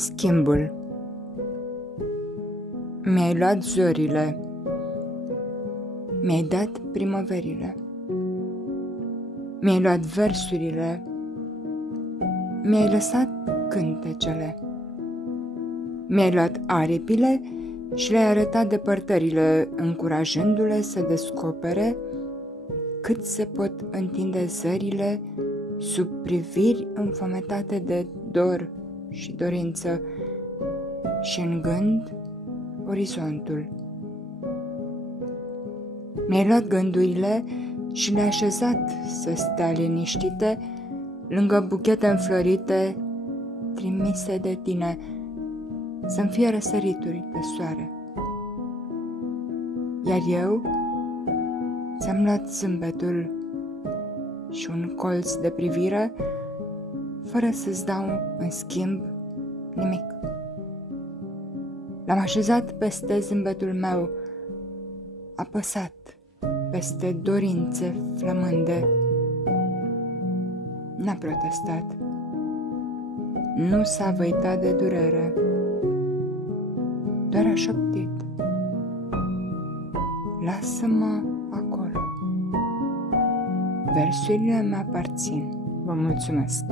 Schimbul. Mi-ai luat zorile, mi-ai dat primăverile, mi-ai luat versurile, mi-ai lăsat cântecele, mi-ai luat aripile și le-ai arătat depărtările, încurajându-le să descopere cât se pot întinde zările sub priviri înfometate de dor și dorință și în gând orizontul. Mi-ai luat gândurile și le-ai așezat să stea liniștite lângă buchete înflorite trimise de tine, să-mi fie răsărituri de soare. Iar eu ți-am luat zâmbetul și un colț de privire, fără să-ți dau în schimb nimic. L-am așezat peste zâmbetul meu, apăsat peste dorințe flămânde. N-a protestat, nu s-a văitat de durere, doar a șoptit: lasă-mă acolo, versurile mi aparțin. Vă mulțumesc!